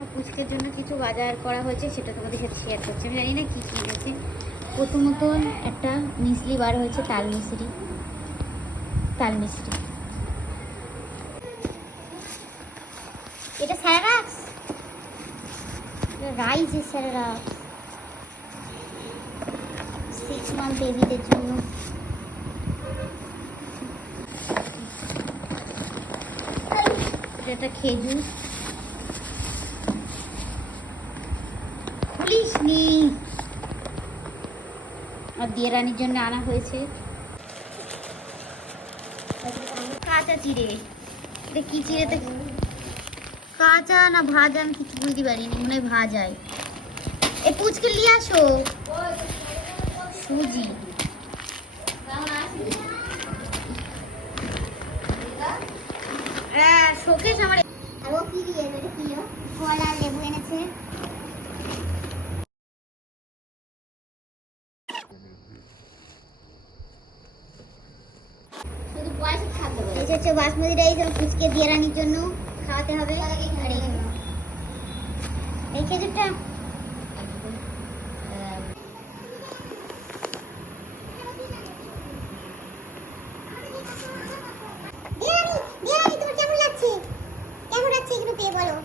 পুচকের জন্য কিছু বাজার করা হয়েছে, সেটা তোমাদের সাথে শেয়ার করছি। আমি জানি না কী কী হয়েছে। প্রথমত একটা মিসলি বার হয়েছে, তাল মিশ্রি। এটা স্যারারাক্স, রাইসের স্যারারাক্স 6 মান্থ বেবিদের জন্য। এটা খেজুর, পুলিশ নি আর দিয়ে রানীর জন্য আনা হয়েছে কাঁচা চিড়ে। এটা কি চিড়েতে, কাঁচা না ভাজা আমি কিছু বুঝতে পারিনি, মনে হয় ভাজায়। এ পুচকে নিয়ে আসো সুজি। হ্যাঁ শোকেশ আমার। আর ও কি দিয়ে এটা কি ফল আর লেবু এনেছে। এটা হচ্ছে বাসমতি রাইস, পুচকে দিয়ে রানির জন্য খাওয়াতে হবে। আর এই খেজুরটা কেমন লাগছে একটু পেয়ে বলো।